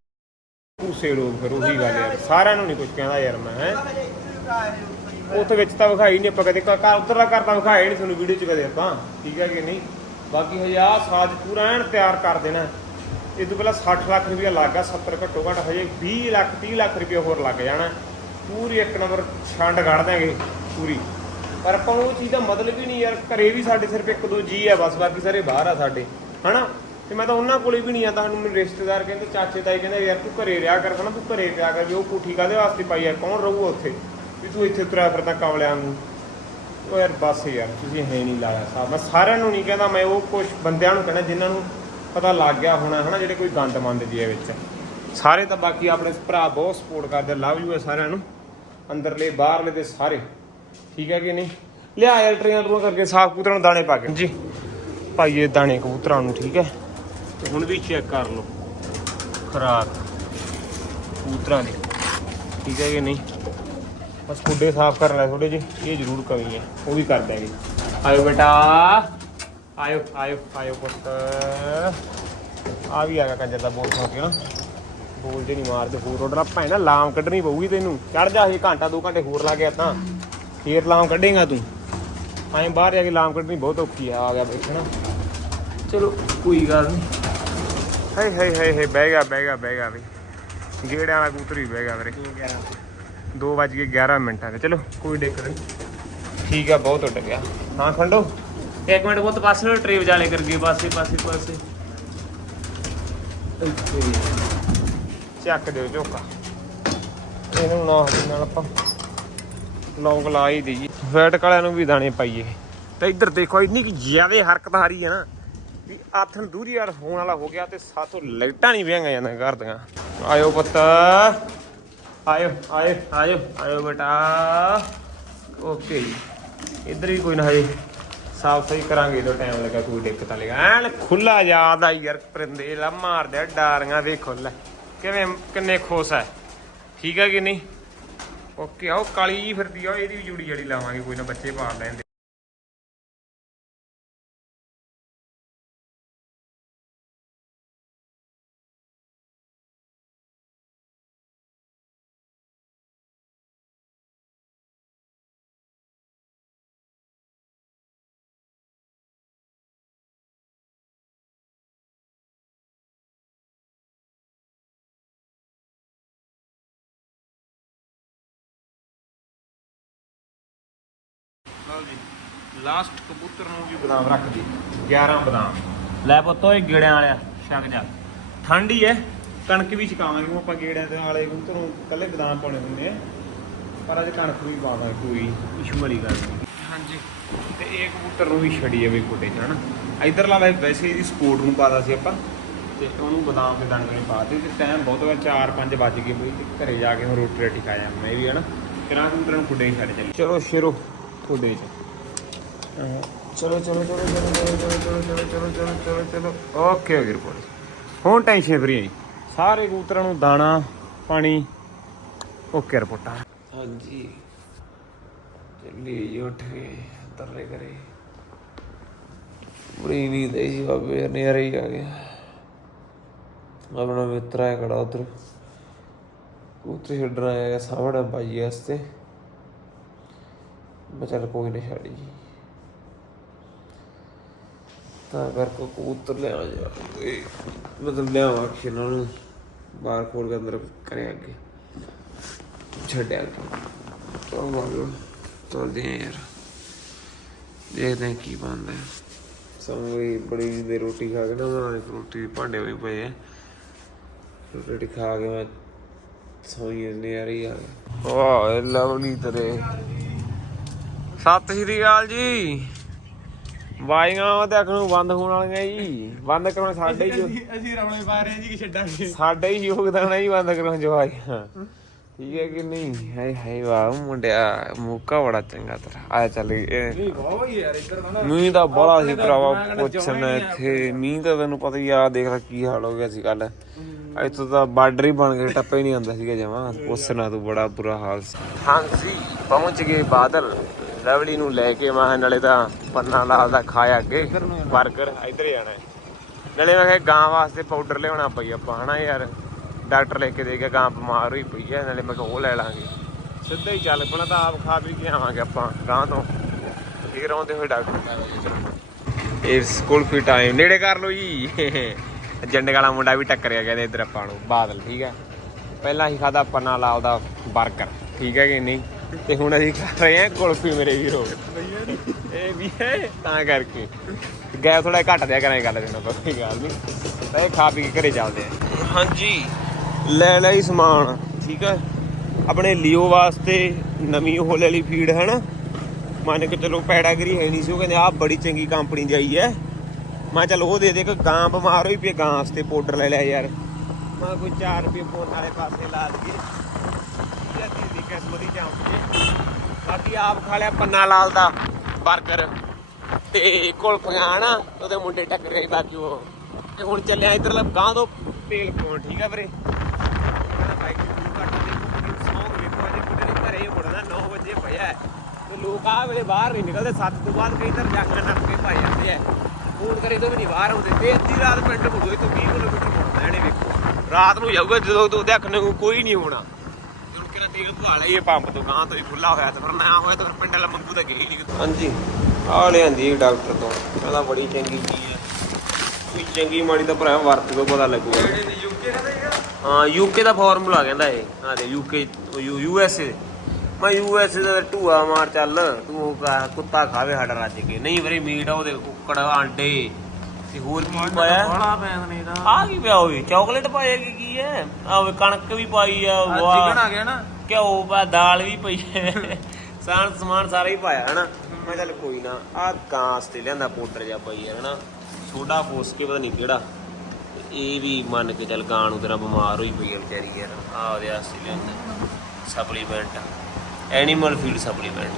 ਭੂਸੇ ਲੋਕ ਫਿਰ ਉਹੀ ਗੱਲ ਯਾਰ ਸਾਰਿਆਂ ਨੂੰ ਨਹੀਂ ਕੁਝ ਕਹਿੰਦਾ ਯਾਰ ਮੈਂ, ਹੈ? ਉੱਥੇ ਵਿੱਚ ਤਾਂ ਵਿਖਾਈ ਨਹੀਂ ਆਪਾਂ ਕਦੇ ਘਰ ਉਧਰਲਾ ਘਰ ਤਾਂ ਵਿਖਾਇਆ ਨਹੀਂ ਤੁਹਾਨੂੰ ਵੀਡੀਓ 'ਚ ਕਦੇ ਆਪਾਂ। ਠੀਕ ਹੈ ਕਿ ਨਹੀਂ? ਬਾਕੀ ਹਜਾਰ ਸਾਜ ਪੂਰਾ ਐਨ ਤਿਆਰ ਕਰ ਦੇਣਾ। ਇਹ ਤੋਂ ਪਹਿਲਾਂ 60 ਲੱਖ ਰੁਪਇਆ ਲੱਗਾ 70 ਘੱਟੋ ਘੱਟ ਹਜੇ 20 ਲੱਖ 30 ਲੱਖ ਰੁਪਇਆ ਹੋਰ ਲੱਗ ਜਾਣਾ। ਪੂਰੀ ਇੱਕ ਨੰਬਰ ਛੰਡ ਕੱਢ ਦਾਂਗੇ ਪੂਰੀ। ਪਰ ਆਪਾਂ ਨੂੰ ਉਹ ਚੀਜ਼ ਦਾ ਮਤਲਬ ਹੀ ਨਹੀਂ ਯਾਰ, ਘਰੇ ਵੀ ਸਾਡੇ ਸਿਰਫ ਇੱਕ ਦੋ ਜੀ ਆ, ਬਸ ਬਾਕੀ ਸਾਰੇ ਬਾਹਰ ਆ ਸਾਡੇ। ਹਨਾ? ਤੇ ਮੈਂ ਤਾਂ ਉਹਨਾਂ ਕੋਲੇ ਵੀ ਨਹੀਂ ਆਂਦਾ ਸਾਨੂੰ ਮੇਰੇ ਰਿਸ਼ਤੇਦਾਰ ਕਹਿੰਦੇ, ਚਾਚੇ ਤਾਈ ਕਹਿੰਦੇ, ਯਾਰ ਤੂੰ ਘਰੇ ਰਿਹਾ ਕਰ, ਹਨਾ? ਤੂੰ ਘਰੇ ਪਿਆ ਕਰ, ਵੀ ਉਹ ਕੋਠੀ ਕਾਦੇ ਵਾਸਤੇ ਪਾਈ ਆ? ਕੌਣ ਰਹੂ ਉੱਥੇ? ਵੀ ਤੂੰ ਇੱਥੇ ਤੁਰਿਆ ਫਿਰਦਾ ਕਮਲਿਆਂ ਨੂੰ। ਉਹ ਯਾਰ ਬਸ ਯਾਰ, ਤੁਸੀਂ ਹੈ ਨਹੀਂ ਲਾਇਆ ਸਾਹਿਬ ਮੈਂ ਸਾਰਿਆਂ ਨੂੰ ਨਹੀਂ ਕਹਿੰਦਾ, ਮੈਂ ਉਹ ਕੁਝ ਬੰਦਿਆਂ ਨੂੰ ਕਹਿੰਦਾ, ਜਿਨ੍ਹਾਂ ਨੂੰ ਪਤਾ ਲੱਗ ਗਿਆ ਹੋਣਾ ਹਨਾ ਜਿਹੜੇ ਕੋਈ ਗੰਦ ਮੰਦ ਜੀ ਵਿੱਚ। ਸਾਰੇ ਤਾਂ ਬਾਕੀ ਆਪਣੇ ਭਰਾ ਬਹੁਤ ਸਪੋਰਟ ਕਰਦੇ ਲਵ ਯੂ ਹੈ ਸਾਰਿਆਂ ਨੂੰ। ਅੰਦਰਲੇ ਬਾਹਰਲੇ ਤੇ ਸਾਰੇ। ਠੀਕ ਹੈ ਕਿ ਨਹੀਂ? ਲਿਆ ਟ੍ਰੇਨ ਟਰੂਆਂ ਕਰਕੇ ਸਾਫ਼ ਕਬੂਤਰਾਂ ਨੂੰ ਦਾਣੇ ਪਾ ਕੇ। ਜੀ। ਪਾਈਏ ਦਾਣੇ ਕਬੂਤਰਾਂ ਨੂੰ ਠੀਕ ਹੈ? ਤੇ ਹੁਣ ਵੀ ਚੈੱਕ ਕਰ ਲਓ। ਖਰਾਕ। ਕਬੂਤਰਾਂ ਦੀ। ਠੀਕ ਹੈ ਕਿ ਨਹੀਂ? ਬਸ ਖੁੱਡੇ ਸਾਫ਼ ਕਰਨ ਲੈ ਥੋੜੇ ਜਿਹੇ। ਇਹ ਜ਼ਰੂਰ ਕਮੀ ਹੈ। ਉਹ ਵੀ ਕਰ ਦਾਂਗੇ ਆਇਓ ਬੇਟਾ। ਆਇਓ ਆਇਓ ਆਇਓ ਪੁੱਤ। ਆ ਵੀ ਆ ਗਿਆ ਕੰਜਰ ਦਾ ਬੋਲ ਸੁਣ ਕੇ ਨਾ। ਬੋਲ ਜੇ ਨਹੀਂ ਮਾਰਦੇ ਹੋਰ ਆਰਡਰ ਭੈਣਾ ਲਾਮ ਕੱਢਣੀ ਪਊਗੀ ਤੈਨੂੰ। ਚੜ ਜਾ ਇਹ ਘੰਟਾ ਦੋ ਘੰਟੇ ਹੋਰ ਲਾ ਗਿਆ ਤਾਂ ਫੇਰ ਲਾਮ ਕੱਢੇਗਾ ਤੂੰ। ਐਂ ਬਾਹਰ ਜਾ ਕੇ ਲਾਮ ਕੱਢਣੀ ਬਹੁਤ ਔਖੀ ਆ ਆ ਗਿਆ ਬੈਠਣਾ ਚਲੋ ਕੋਈ ਗੱਲ ਨਹੀਂ ਹਾਏ ਹਾਏ ਹਾਏ ਹਾਏ ਬਹਿ ਗਿਆ ਬਹਿ ਗਿਆ ਬਹਿ ਗਿਆ ਵੀ। ਗੇੜਿਆਂ ਵਾਲਾ ਕਬੂਤਰ ਵੀ ਬਹਿ ਗਿਆ ਵੀਰੇ। 2 ਵੱਜ ਕੇ 11 ਮਿੰਟਾਂ ਤੇ ਚਲੋ ਕੋਈ ਦਿੱਕਤ ਨਹੀਂ ਠੀਕ ਆ ਬਹੁਤ ਉੱਡ ਗਿਆ। ਹਾਂ ਖੰਡੋ। ਇੱਕ ਮਿੰਟ ਬਹੁਤ ਪਾਸੇ ਨੂੰ ਟ੍ਰੇ ਵਿਚਾਲੇ ਕਰਕੇ ਪਾਸੇ ਪਾਸੇ ਪਾਸੇ। ਇੱਥੇ ਚੱਕ ਦਿਓ ਝੋਕਾ। ਇਹਨੂੰ ਨਾ ਹੱਥ ਨਾਲ ਆਪਾਂ ਲੌਂਗ ਲਾ ਹੀ ਦਈਏ। ਫੈਟ ਕਾਲਿਆਂ ਨੂੰ ਵੀ ਦਾਣੇ ਪਾਈਏ। ਤੇ ਇੱਧਰ ਦੇਖੋ, ਇੰਨੀ ਕਿ ਜ਼ਿਆਦਾ ਹਰਕਤ ਹਾਰੀ ਹੈ ਨਾ ਵੀ ਆਥਣ ਦੂਰੀ ਯਾਰ ਹੋਣ ਵਾਲਾ ਹੋ ਗਿਆ ਤੇ ਸਾਥੋਂ ਲਾਈਟਾਂ ਨਹੀਂ ਵਿਆਂਗਾ ਜਾਂਦਾ ਘਰ ਦੀਆਂ। ਆਇਓ ਪੁੱਤ। ਆਇਓ ਆਇਓ ਆਇਓ ਆਇਓ ਬੇਟਾ। ਓਕੇ ਜੀ। ਇੱਧਰ ਵੀ ਕੋਈ ਨਾ ਹਜੇ ਸਾਫ਼ ਸਹੀ ਕਰਾਂਗੇ, ਜਦੋਂ ਟਾਈਮ ਲੱਗਾ ਕੋਈ ਦਿੱਕਤ ਆਲੇਗਾ ਐਨ ਖੁੱਲਾ ਯਾਦ ਆ ਯਾਰ, ਪਰਿੰਦੇ ਲਾ ਮਾਰਦੇ ਡਾਰੀਆਂ ਵੇਖੋ, ਲੈ, ਕਿਵੇਂ, ਕਿੰਨੇ ਖੁਸ਼ ਹੈ ਠੀਕ ਹੈ ਕਿ ਨਹੀਂ? ਓਕੇ, ਆਓ ਕਾਲੀ ਜੀ ਫਿਰਦੀ ਆ, ਇਹਦੀ ਵੀ ਜੂੜੀ ਜੜੀ ਲਾਵਾਂਗੇ, ਕੋਈ ਨਾ ਬੱਚੇ ਪਾਲ ਲੈਂਦੇ ਲਾਸਟ ਕਬੂਤਰ ਨੂੰ ਵੀ ਬਦਾਮ ਰੱਖ ਦੀ 11 ਬਦਾਮ। ਲੈ ਪੁੱਤੋ ਇਹ ਗੇੜਿਆਂ ਵਾਲਿਆ ਛਕ ਜਾ। ਠੰਡੀ ਐ ਕਣਕ ਵੀ ਛਕਾਵਾਂਗੇ ਆਪਾਂ ਗੇੜਿਆਂ ਦੇ ਵਾਲੇ ਕਬੂਤਰ ਨੂੰ ਕੱਲੇ ਬਦਾਮ ਪਾਉਣੇ ਹੁੰਦੇ ਆ। ਪਰ ਅੱਜ ਕਣਕ ਵੀ ਪਾਵਾਂਗੇ ਕੋਈ ਇਸ਼ੂ ਵਾਲੀ ਗੱਲ ਹਾਂਜੀ। ਤੇ ਇਹ ਕਬੂਤਰ ਨੂੰ ਵੀ ਛੜੀ ਜਾਵੇ ਕੋਟੇ ਚ ਹਨਾ? ਇਧਰ ਲਾ ਵੈਸੇ ਇਹਦੀ ਸਪੋਰਟ ਨੂੰ ਪਾਦਾ ਸੀ ਆਪਾਂ। ਤੇ ਉਹਨੂੰ ਬਦਾਮ ਦੇ ਦਾਣੇ ਪਾਤੇ ਤੇ ਟਾਈਮ ਬਹੁਤ ਗਿਆ 4-5 ਵੱਜ ਗਏ ਬਈ ਤੇ ਘਰੇ ਜਾ ਕੇ ਹੁਣ ਰੋਟੀ ਰਾਟੀ ਖਾ ਜਾਵਾਂ ਮੈਂ ਵੀ ਹਨਾ? ਕਿਰਾਂ ਕਬੂਤਰ ਨੂੰ ਖੁੱਡੇ ਹੀ ਛੱਡ ਚੱਲੀ ਚਲੋ ਸ਼ੇਰੋ। ਖੁੱਡੇ ਚ ਚਲੋ ਚਲੋ ਚਲੋ ਚਲੋ ਚਲੋ ਚਲੋ ਚਲੋ ਚਲੋ ਚਲੋ ਚਲੋ ਚਲੋ ਚਲੋ ਓਕੇ ਓਕੇ ਰਿਪੋਰਟ ਹੁਣ ਟੈਨਸ਼ਨ ਫਰੀ ਆਈ ਸਾਰੇ ਕਬੂਤਰਾਂ ਨੂੰ ਦਾਣਾ ਪਾਣੀ ਓਕੇ ਰਿਪੋਰਟਾਂ ਹਾਂਜੀ ਚੱਲੀ ਜੀ ਉੱਠ ਕੇ ਤਰਲੇ ਕਰੇ ਬੜੀ ਨੀਂਦ ਆਈ ਸੀ ਬਾਬੇ ਨਜ਼ਾਰੇ ਹੀ ਆ ਗਿਆ ਆਪਣਾ ਮਿੱਤਰ ਹੈ ਖੜਾ ਉਧਰ ਕਬੂਤਰ ਛੱਡਣ ਆਇਆ ਸਾਹਮਣੇ ਬਾਜੀ ਵਾਸਤੇ ਮੈਂ ਚੱਲ ਕੋਈ ਨਾ ਛੱਡ ਜੀ। ਤਾਂ ਕਰਕੇ ਕਬੂਤਰ ਲੈ ਆ ਜਾ। ਮਤਲਬ ਲਿਆਵਾਂ ਕਿ ਇਹਨਾਂ ਨੂੰ। ਬਾਹਰ ਖੋਲ ਕੇ ਅੰਦਰ ਕਰੇ ਅੱਗੇ। ਛੱਡਿਆ ਅੱਗੇ ਉਹ ਚੱਲਦੇ ਆ ਯਾਰ। ਦੇਖਦੇ ਆ ਕੀ ਬਣਦਾ। ਸਮੋਈ ਬੜੀ ਦੇ ਰੋਟੀ ਖਾ ਕੇ ਨਾ ਮੈਂ ਰੋਟੀ ਭਾਂਡੇ ਵੀ ਪਏ ਆ। ਰੋਟੀ ਖਾ ਕੇ ਮੈਂ ਸੌਈ ਨਹੀਂ ਆ ਰਹੀ ਯਾਰ ਵਾਹ ਲਵਲੀ ਤੇਰੇ। ਸਤਿ ਸ਼੍ਰੀ ਅਕਾਲ ਜੀ। ਵਾਈਆਂ ਤੇ ਅੱਖ ਨੂੰ ਬੰਦ ਹੋਣ ਵਾਲੀਆਂ ਜੀ। ਬੰਦ ਕਰਾਉਣ ਸਾਡੇ ਹੀ ਅਸੀਂ ਰੌਲੇ ਪਾ ਰਹੇ ਜੀ ਕਿ ਛੱਡਾਂਗੇ। ਸਾਡੇ ਹੀ ਯੋਗਦਾਨ ਹੈ ਜੀ ਬੰਦ ਕਰਾਉਣ ਜੋ ਵਾਈਆਂ ਠੀਕ ਹੈ ਕਿ ਨਹੀਂ? ਹਾਏ ਹਾਏ ਵਾਹ ਮੁੰਡਿਆ ਮੌਕਾ ਬੜਾ ਚੰਗਾ ਤੇਰਾ। ਆ ਚੱਲ ਇਹ ਨਹੀਂ ਬਹੁਤ ਹੀ ਯਾਰ ਇੱਧਰ ਨਾ ਮੀਂਹ ਦਾ ਬੜਾ ਸੀ ਭਰਾਵਾ ਪੁੱਛਣਾ ਇੱਥੇ। ਮੀਂਹ ਤਾਂ ਤੈਨੂੰ ਪਤਾ ਹੀ ਆ ਦੇਖ ਲੈ ਕੀ ਹਾਲ ਹੋ ਗਿਆ ਸੀ ਕੱਲ ਇੱਥੋਂ ਤਾਂ ਬਾਰਡਰ ਹੀ ਬਣ ਕੇ ਟੱਪੇ ਹੀ ਨਹੀਂ ਆਉਂਦਾ ਸੀਗਾ ਜਮਾ। ਪੁੱਛਣਾ ਤੂੰ ਬੜਾ ਬੁਰਾ ਹਾਲ ਸੀ। ਹਾਂਜੀ ਪਹੁੰਚ ਗਏ ਬਾਦਲ। ਲਵਲੀ ਨੂੰ ਲੈ ਕੇ ਮੈਂ ਕਿਹਾ ਨਾਲੇ ਤਾਂ ਪੰਨਾ ਲਾਲ ਦਾ ਖਾਇਆ ਅੱਗੇ। 버ਗਰ ਇੱਧਰ ਜਾਣਾ। ਹੈ। ਨਾਲੇ ਮੈਂ ਕਿਹਾ ਗਾਂ ਵਾਸਤੇ ਪਾਊਡਰ ਲਿਆਉਣਾ ਪਈ ਆਪਾਂ ਹਨਾ ਯਾਰ। ਡਾਕਟਰ ਲੈ ਕੇ ਦੇ ਗਿਆ ਗਾਂ ਬਿਮਾਰ ਹੋਈ ਪਈ ਹੈ ਨਾਲੇ ਮੈਂ ਕਿਹਾ ਉਹ ਲੈ ਲਾਂਗੇ। ਸਿੱਧਾ ਹੀ ਚੱਲ ਪਣਾ ਤਾਂ ਆਪ ਖਾ ਪੀ ਕੇ ਆਵਾਂਗੇ ਆਪਾਂ ਗਾਂ ਤੋਂ। ਫੇਰ ਆਉਂਦੇ ਹੋਏ ਡਾਕਟਰ। ਇਹ ਸਕੂਲ ਫੀ ਟਾਈਮ ਨੇੜੇ ਕਰ ਲਓ ਜੀ। ਏਜੰਡੇ ਵਾਲਾ ਮੁੰਡਾ ਵੀ ਟੱਕਰਿਆ ਕਹਿੰਦੇ ਇੱਧਰ ਆਪਾਂ ਨੂੰ ਬਾਦਲ ਠੀਕ ਹੈ ਪਹਿਲਾਂ ਅਸੀਂ ਖਾਦਾ ਪੰਨਾ ਲਾਲ ਦਾ 버ਗਰ ਠੀਕ ਹੈ ਕਿ ਨਹੀਂ? ਤੇ ਹੁਣ ਅਸੀਂ ਖਾ ਰਹੇ ਹਾਂ ਕੁਲਫੀ ਮੇਰੇ ਵੀਰੋ। ਇਹ ਵੀ ਹੈ ਤਾਂ ਕਰਕੇ। ਗੈ ਥੋੜਾ ਘੱਟ ਦਿਆ ਕਰਾਂਗੇ ਗੱਲ ਦੇਣਾ ਕੋਈ ਗੱਲ ਨਹੀਂ। ਤਾਂ ਇਹ ਖਾ ਪੀ ਕੇ ਘਰੇ ਚੱਲਦੇ ਆ। ਹਾਂਜੀ। ਲੈ ਲਈ ਸਮਾਨ। ਠੀਕ ਹੈ। ਆਪਣੇ ਲਿਓ ਵਾਸਤੇ ਨਵੀਂ ਉਹ ਲੈ ਲਈ ਫੀਡ ਹੈ ਨਾ ਮੰਨ ਕੇ ਚਲੋ ਪੈਡਾਗਰੀ ਹੈ ਨਹੀਂ ਸੀ ਉਹ ਕਹਿੰਦੇ ਆਹ ਬੜੀ ਚੰਗੀ ਕੰਪਨੀ ਦੀ ਆਈ ਹੈ। ਮੈਂ ਚੱਲ ਉਹ ਦੇ ਦੇ ਕਿ ਗਾਂ ਬਿਮਾਰ ਹੋਈ ਪਈ ਗਾਂ ਵਾਸਤੇ ਪਾਊਡਰ ਲੈ ਲਿਆ ਯਾਰ। ਮੈਂ ਕੋਈ 4 ਰੁਪਏ ਫੋਨ ਵਾਲੇ ਪਾਸੇ ਲਾ ਲਈਏ। ਕਿਸਮਤ ਹੀ ਚਾਂਪ ਬਾਕੀ ਆਪ ਖਾ ਲਿਆ ਪੰਨਾ ਲਾਲ ਦਾ 버ਗਰ ਤੇ ਕੋਲ ਨਾ ਉਹਦੇ ਮੁੰਡੇ ਟੱਕਰੇ ਬਾਕੀ ਉਹ। ਤੇ ਹੁਣ ਚੱਲਿਆ ਇਧਰ ਗਾਂ ਤੋਂ ਤੇਲ ਪਾਉਣ, ਠੀਕ ਆ ਵੀਰੇ? ਕਹਿੰਦਾ ਬਾਈਕ ਨੂੰ ਕੱਟ ਦੇ ਸੌਂਗ ਵੇਖੋ ਅਜੇ ਮੁੰਡੇ ਨੇ ਘਰੇ ਹੀ ਮੁੜਨਾ 9 ਵਜੇ ਪਿਆ ਤੇ ਲੋਕ ਆ ਵੇਲੇ ਬਾਹਰ ਨਹੀਂ ਨਿਕਲਦੇ 7 ਤੋਂ ਬਾਅਦ ਕਈ ਤਾਂ ਜਾਗਣ ਨੱਪ ਕੇ ਭਾਈ ਜਾਂਦੇ ਆ। ਫੋਨ ਕਰੇ ਤੋਂ ਵੀ ਨਹੀਂ ਬਾਹਰ ਆਉਂਦੇ। ਤੇ ਅੱਧੀ ਰਾਤ ਪਿੰਡ ਮੁੜੋ, ਇੱਥੋਂ 20 ਕਿਲੋਮੀਟਰ ਮੁੜਨਾ ਇਹਨੇ ਵੇਖੋ। ਰਾਤ ਨੂੰ ਜਾਊਗਾ ਜਦੋਂ ਤੋਂ ਦੇਖਣ ਨੂੰ ਕੋਈ ਨਹੀਂ ਹੋਣਾ। ਤੇ ਹੁਣ ਕਿਹੜਾ ਤੇਲ ਭੁਲਾ ਲਿਆ ਇਹ ਪੰਪ ਤੋਂ ਗਾਂ ਤੋਂ ਹੀ ਖੁੱਲਾ ਹੋਇਆ ਤੇ ਫਿਰ ਨਾ ਹੋਇਆ ਤਾਂ ਫਿਰ ਪਿੰਡ ਵਾਲਾ ਮੰਗੂ ਤਾਂ ਗਏ ਹੀ ਨਹੀਂ ਹਾਂਜੀ ਆ ਲਿਆਂਦੀ ਡਾਕਟਰ ਤੋਂ। ਕਹਿੰਦਾ ਬੜੀ ਚੰਗੀ ਚੀਜ਼ ਹੈ। ਕੋਈ ਚੰਗੀ ਮਾੜੀ ਤਾਂ ਭਰਾ ਵਰਤ ਤੋਂ ਪਤਾ ਲੱਗੂਗਾ ਹਾਂ ਯੂਕੇ ਦਾ ਫਾਰਮੂਲਾ ਕਹਿੰਦਾ ਇਹ। ਹਾਂ ਦੇ ਯੂਕੇ ਯੂ ਐਸ ਏ। ਮੈਂ ਯੂਐਸ ਦਾ ਢੂਆ ਮਾਰ ਚੱਲ ਤੂੰ ਉਹ ਕਾ- ਕੁੱਤਾ ਖਾਵੇ ਸਾਡਾ ਰੱਜ ਕੇ। ਨਹੀਂ ਵੀਰੇ ਮੀਟ ਆ ਉਹਦੇ ਕੁੱਕੜ ਆਂਡੇ ਤੇ ਹੋਰ ਕੀ ਪਾਇਆ? ਬੜਾ ਪੈਨ ਨਹੀਂ ਦਾ ਆ ਕੀ ਪਿਆ ਹੋਵੇ ਚਾਕਲੇਟ ਪਾਇਆ ਕੀ ਕੀ ਹੈ? ਆ ਵੇ ਕਣਕ ਵੀ ਪਾਈ ਆ ਚਿਕਨ ਵਾਹ। ਆ ਗਿਆ ਨਾ। ਘਿਓ ਪਾ ਦਾਲ ਵੀ ਪਈ ਹੈ। ਸਾਨ ਸਮਾਨ ਸਾਰਾ ਹੀ ਪਾਇਆ, ਹਨਾ? ਮੈਂ ਚੱਲ ਕੋਈ ਨਾ ਆ ਕਾਂਸ ਤੇ ਲਿਆਂਦਾ ਪਾਊਡਰ ਜਿਹਾ ਪਈ ਹੈ, ਹਨਾ? ਸੋਡਾ ਪੋਸ ਕੇ ਪਤਾ ਨਹੀਂ ਕਿਹੜਾ। ਇਹ ਵੀ ਮੰਨ ਕੇ ਚੱਲ ਗਾਂ ਨੂੰ ਤੇਰਾ ਬਿਮਾਰ ਹੋਈ ਪਈ ਹੈ ਵਿਚਾਰੀ ਯਾਰ। ਆ ਉਹਦੇ ਵਾਸਤੇ ਲਿਆਂਦਾ। ਸਪਲੀਮੈਂਟ ਐਨੀਮਲ ਫੀਡ ਸਪਲੀਮੈਂਟ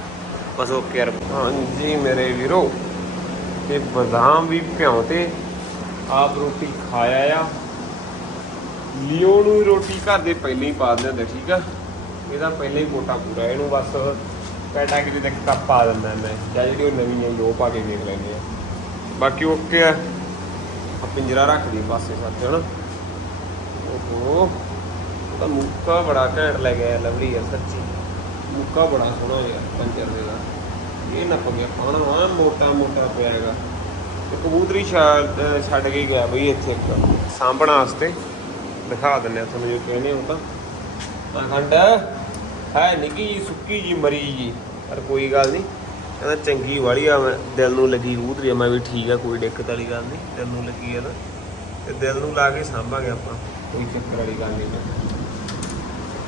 ਬਸ ਓਕੇ ਯਾਰ। ਹਾਂਜੀ ਮੇਰੇ ਵੀਰੋ, ਤੇ ਬਦਾਮ ਵੀ ਭਿਉਂ ਤੇ ਆਪ ਰੋਟੀ ਖਾਇਆ ਆ। ਲਿਓ ਨੂੰ ਰੋਟੀ ਘਰ ਦੇ ਪਹਿਲਾਂ ਹੀ ਪਾ ਦਿੰਦੇ ਹੁੰਦੇ ਠੀਕ ਆ? ਇਹਦਾ ਪਹਿਲਾਂ ਹੀ ਕੋਟਾ ਪੂਰਾ ਇਹਨੂੰ ਬਸ ਕੈਟਾਗਰੀ ਤੱਕ ਕੱਪ ਪਾ ਦਿੰਦਾ ਮੈਂ, ਜਾਂ ਜਿਹੜੀ ਉਹ ਨਵੀਂ ਆਈ ਉਹ ਪਾ ਕੇ ਦੇਖ ਲੈਂਦੇ ਆ। ਬਾਕੀ ਓਕੇ ਆ। ਪਿੰਜਰਾ ਰੱਖ ਦੀ ਪਾਸੇ ਸਾਥੇ ਹਨਾ? ਓਹੋ ਤਾਂ ਮੁੱਕਾ ਬੜਾ ਘੈਂਟ ਲੈ ਗਿਆ, ਲਵਲੀ ਯਾਰ ਸੱਚੀ। ਮੁੱਕਾ ਬੜਾ ਸੋਹਣਾ ਯਾਰ ਪੰਜਰ ਦੇ ਦਾ। ਇਹ ਨਾ ਪਗਿਆ ਪਾਣਾ ਵਾ, ਮੋਟਾ ਮੋਟਾ ਪਿਆ ਹੈਗਾ। ਤੇ ਕਬੂਤਰੀ ਛੱਡ ਛੱਡ ਕੇ ਗਿਆ ਬਈ ਇੱਥੇ ਇੱਕ, ਸਾਂਭਣ ਵਾਸਤੇ। ਦਿਖਾ ਦਿੰਨੇ ਆ ਤੁਹਾਨੂੰ ਜੋ ਕਹਿੰਦੇ ਹੋ ਤਾਂ। ਅਖੰਡ ਹੈ ਨਿੱਕੀ ਜੀ ਸੁੱਕੀ ਜੀ ਮਰੀ ਜੀ। ਪਰ ਕੋਈ ਗੱਲ ਨਹੀਂ ਕਹਿੰਦਾ ਚੰਗੀ ਵਾਲੀ ਆ ਮੈਂ ਦਿਲ ਨੂੰ ਲੱਗੀ ਆ ਮੈਂ ਵੀ ਠੀਕ ਆ ਕੋਈ ਦਿੱਕਤ ਵਾਲੀ ਗੱਲ ਨਹੀਂ ਦਿਲ ਨੂੰ ਲੱਗੀ ਆ ਨਾ। ਤੇ ਦਿਲ ਨੂੰ ਲਾ ਕੇ ਸਾਂਭਾਂਗੇ ਆਪਾਂ। ਕੋਈ ਚੱਕਰ ਵਾਲੀ ਗੱਲ ਨਹੀਂ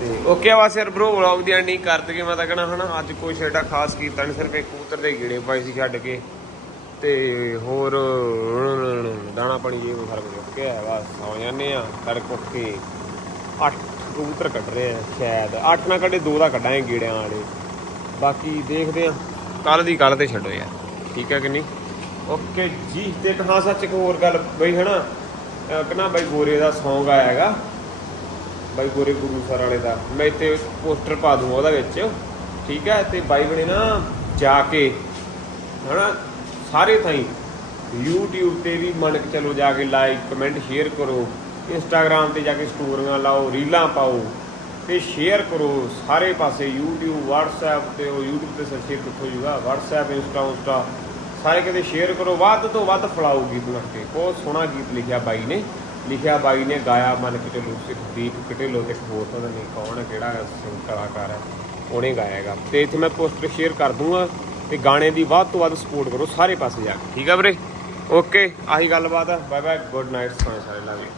ਤੇ ਓਕੇ ਬਸ ਯਾਰ ਬ్రో ਵਲੌਗ ਦੀ ਐਂਡਿੰਗ ਕਰ ਦਈਏ ਮੈਂ ਤਾਂ ਕਹਣਾ ਹਨਾ ਅੱਜ ਕੋਈ ਛੇੜਾ ਖਾਸ ਕੀਤਾ ਨਹੀਂ ਸਿਰਫ ਇੱਕ ਕਬੂਤਰ ਦੇ ਗੀੜੇ ਪਾਏ ਸੀ ਛੱਡ ਕੇ। ਤੇ ਹੋਰ ਦਾਣਾ ਪਾਣੀ ਜੇ ਫ਼ਰਕ ਚੁੱਕਿਆ ਬਸ ਸੌ ਜਾਂਦੇ ਆ ਤੜਕ ਉੱਠ ਕੇ। ਅੱਠ ਕਬੂਤਰ ਕੱਢ ਰਹੇ ਆ, ਸ਼ਾਇਦ ਅੱਠ ਨਾ ਕੱਢੇ, ਦੋ ਦਾ ਕੱਢਾਂਗੇ ਗੇੜਿਆਂ ਵਾਲੇ। ਬਾਕੀ ਦੇਖਦੇ ਆ। ਕੱਲ ਦੀ ਕੱਲ ਤੇ ਛੱਡੋ ਯਾਰ। ਠੀਕ ਹੈ ਕਿ ਨਹੀਂ? ਓਕੇ ਜੀ, ਤੇ ਹਾਂ ਸੱਚ ਇੱਕ ਹੋਰ ਗੱਲ ਬਈ ਹਨਾ। ਅਹ ਕਹਿੰਦਾ ਬਾਈ ਗੋਰੇ ਦਾ Song ਆਇਆ ਹੈਗਾ। ਬਾਈ ਗੋਰੇ ਗੁਰੂ ਸਰ ਵਾਲੇ ਦਾ। ਮੈਂ ਇੱਥੇ ਪੋਸਟਰ ਪਾ ਦੂੰਗਾ ਉਹਦਾ ਵਿੱਚ। ਠੀਕ ਹੈ, ਤੇ ਬਾਈ ਬਣੇ ਨਾ ਜਾ ਕੇ, ਹਨਾ, ਸਾਰੇ ਥਾਈ YouTube ਤੇ ਵੀ ਮੰਨ ਕੇ ਚਲੋ ਜਾ ਕੇ ਲਾਈਕ ਕਮੈਂਟ ਸ਼ੇਅਰ ਕਰੋ। Instagram ਤੇ ਜਾ ਕੇ ਸਟੋਰੀਆਂ ਲਾਓ, ਰੀਲਾਂ ਪਾਓ ਤੇ ਸ਼ੇਅਰ ਕਰੋ ਸਾਰੇ ਪਾਸੇ, YouTube, WhatsApp ਤੇ ਉਹ YouTube ਤੇ ਸਰਚ ਕਿੱਥੋਂ ਜੂਗਾ WhatsApp, Insta Insta, ਸਾਰੇ ਕਿਤੇ ਸ਼ੇਅਰ ਕਰੋ, ਵੱਧ ਤੋਂ ਵੱਧ ਫਲਾਓ ਗੀਤ ਬਣਾ ਕੇ। ਬਹੁਤ ਸੋਹਣਾ ਗੀਤ ਲਿਖਿਆ ਬਾਈ ਨੇ। ਲਿਖਿਆ ਬਾਈ ਨੇ ਗਾਇਆ ਮਨ ਕੇ ਚਲੋ ਦੀਪ ਕਟੇਲੋ ਤੇ ਇੱਕ ਹੋਰ ਪਤਾ ਨਹੀਂ ਕੌਣ, ਕਿਹੜਾ ਸਿੰਘ ਕਲਾਕਾਰ ਹੈ, ਉਹਨੇ ਗਾਇਆ ਹੈਗਾ। ਤੇ ਇੱਥੇ ਮੈਂ ਪੋਸਟਰ ਸ਼ੇਅਰ ਕਰ ਦੂੰਗਾ ਤੇ ਗਾਣੇ ਦੀ ਵੱਧ ਤੋਂ ਵੱਧ ਸਪੋਰਟ ਕਰੋ ਸਾਰੇ ਪਾਸੇ ਜਾ ਕੇ। ਠੀਕ ਆ ਵੀਰੇ? ਓਕੇ ਆਹੀ ਗੱਲਬਾਤ ਆ। ਬਾਏ ਬਾਏ ਗੁੱਡ ਨਾਈਟ ਸਾਰੇ ਲਵ ਯੂ